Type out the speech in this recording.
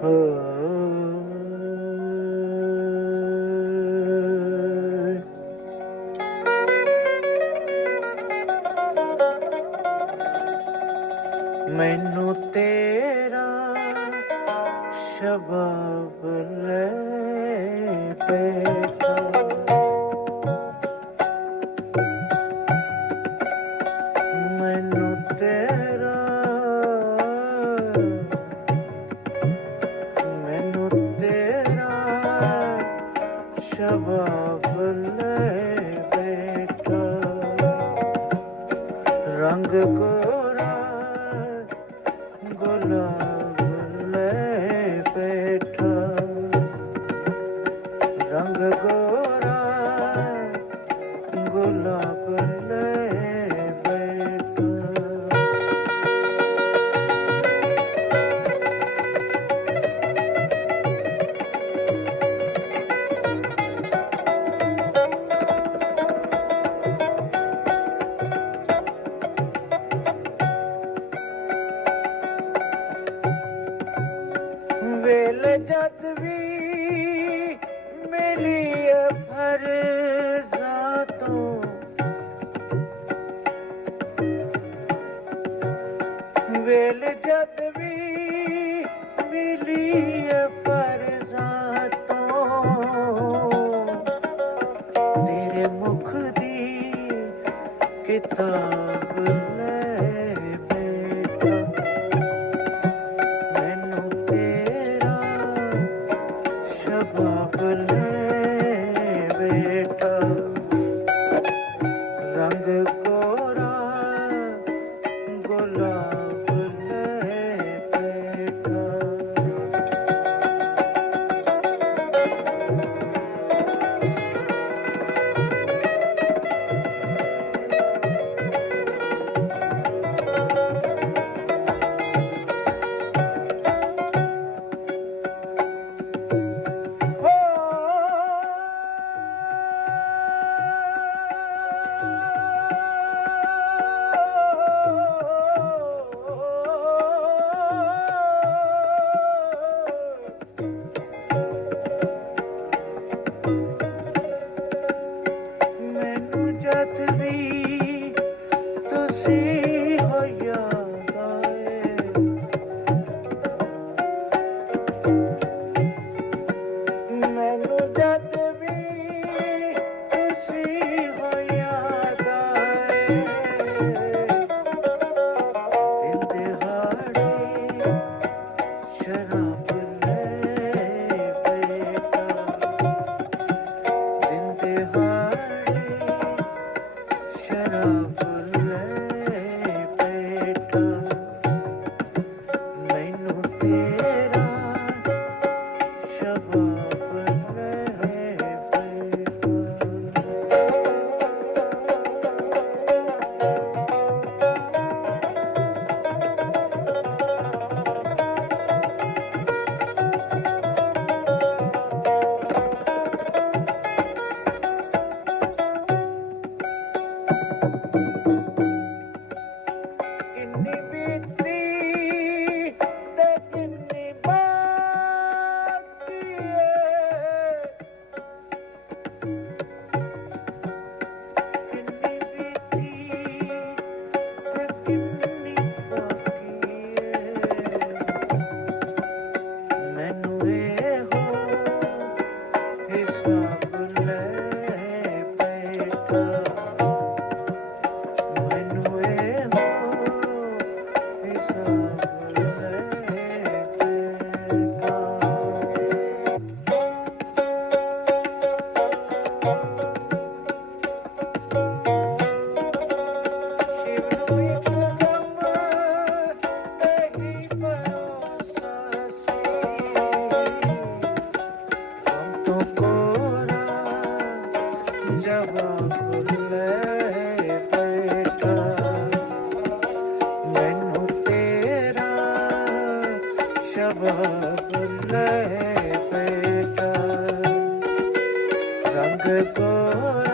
Oh. ਮੈਨੂੰ ਤੇਰਾ ਸ਼ਬਬ ਲੈ ਮੈਨੂੰ ਤੇਰਾ ਮੈਨੂੰ ਤੇਰਾ ਸ਼ਬਬ good boy.